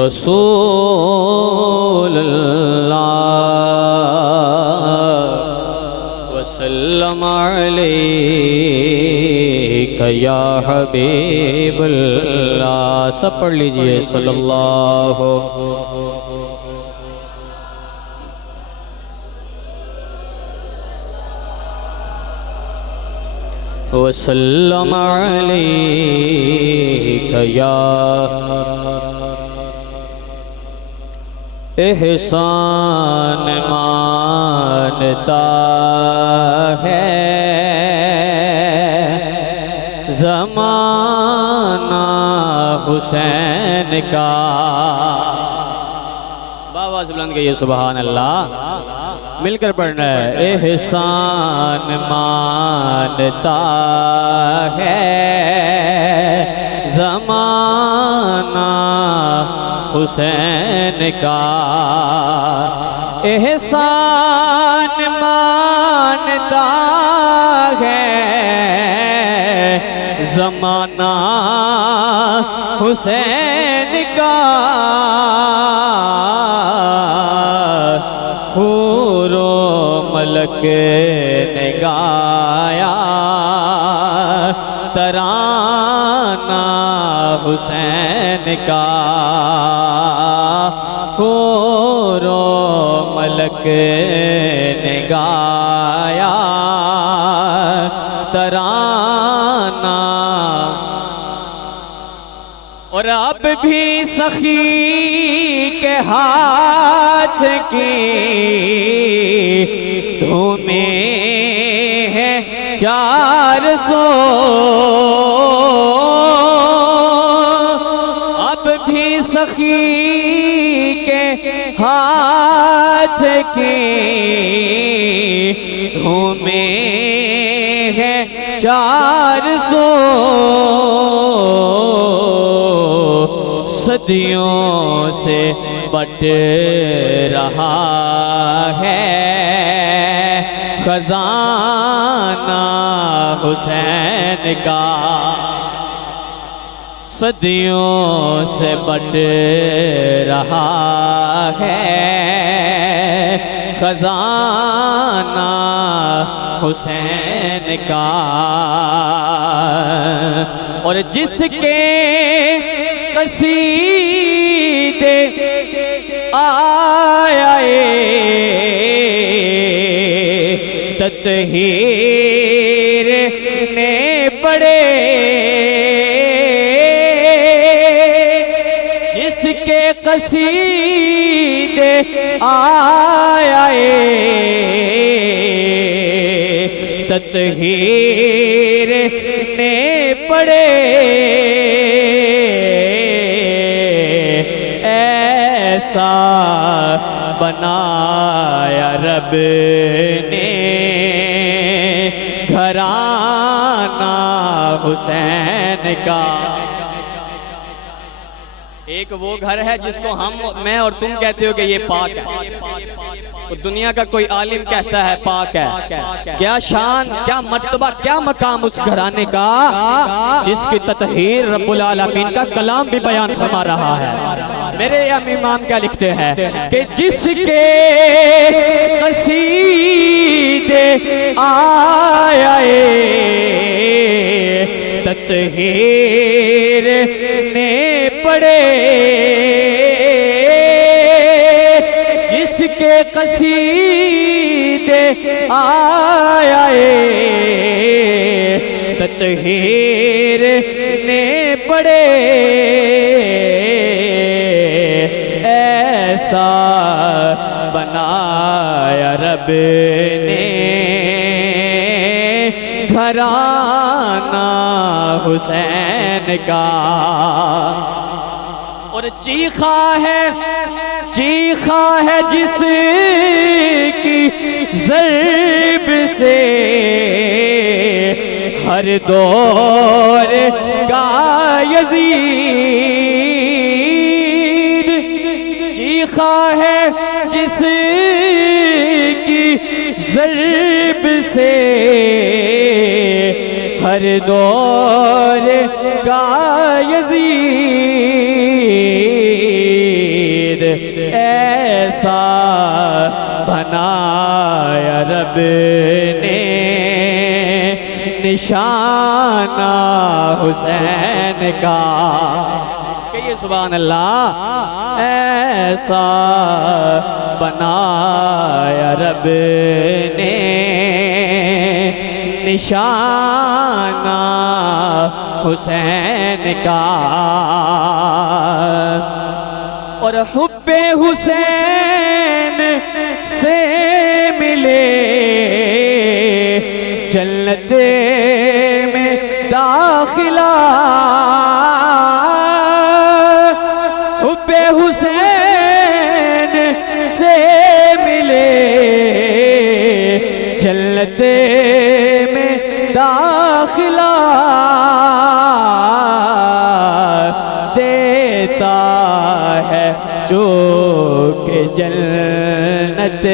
رسول اللہ وسلم علیک یا حبیب اللہ. سب پڑھ لیجئے صلی اللہ وسلم علیک یا احسان مانتا ہے زمانہ حسین کا. آواز بلند کہیے سبحان اللہ. مل کر پڑھنا ہے. احسان مانتا ہے زمانہ حسین کا. احسان مانتا ہے زمانہ حسین کا. حور و ملک نے گایا ترانہ حسین کا. حور و ملک نے گایا ترانہ. اور اب بھی سخی کے ہاتھ کی دھومیں ہیں 400. اب بھی سخی کے ہاتھ کی دھومیں ہیں 400. صدیوں سے بٹ رہا ہے خزانہ حسین کا. صدیوں سے بٹ رہا ہے خزانہ حسین کا. اور جس کے قصیدے آئے تطہیر نے پڑھے. جس کے قصیدے آئے تطہیر نے پڑھے. ایسا بنایا رب نے گھرانہ حسین کا. ایک وہ گھر ہے جس کو میں اور تم کہتے ہو کہ یہ پاک ہے. دنیا کا کوئی عالم کہتا ہے پاک ہے. کیا شان، کیا مرتبہ، کیا مقام اس گھرانے کا جس کی تطہیر رب العالمین کا کلام بھی بیان فرما رہا ہے. میرے امام کیا لکھتے ہیں کہ جس کے قصیدے آئے تطہیر نے پڑھے. جس کے قصیدے آئے تطہیر نے پڑھے. ایسا بنایا رب نے گھرانہ حسین کا. اور چیخا ہے جس کی ضرب سے ہر دور کا یزید. چیخا ہے جس کی ضرب سے ہر دور کا یزید. رب نے نشانہ حسین کا، کہیے سبحان اللہ، ایسا بنایا رب نے نشانہ حسین کا، اور حب حسین سے ملے جنت میں داخلہ، حب حسین سے ملے جنت میں داخلہ، دیتا ہے جو کہ جنت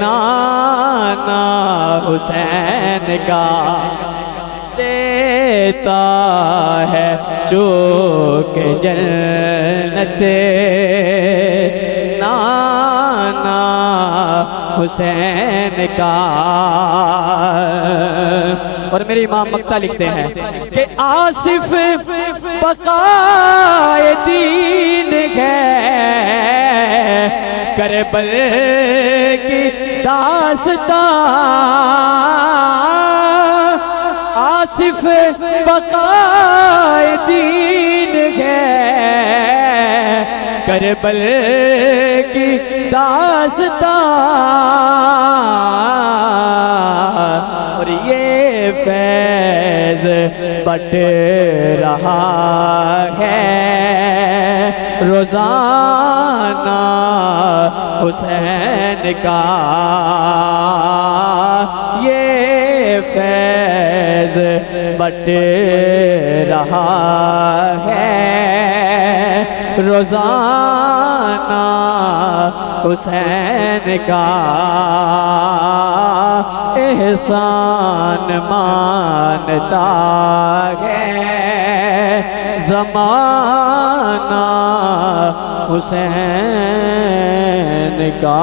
نانا حسین کا، دیتا ہے جو کہ جنت نانا حسین کا۔ اور میرے امام مکتا لکھتے ہیں کہ آصف بقائے دین ہے کربل کی داستان، آصف بقائے دین ہے کربل کی داستان، اور یہ فیض بٹ رہا ہے روزانہ حسین کا، یہ فیض بٹ رہا ہے روزانہ حسین کا، احسان مانتا ہے زمانہ حسین کا۔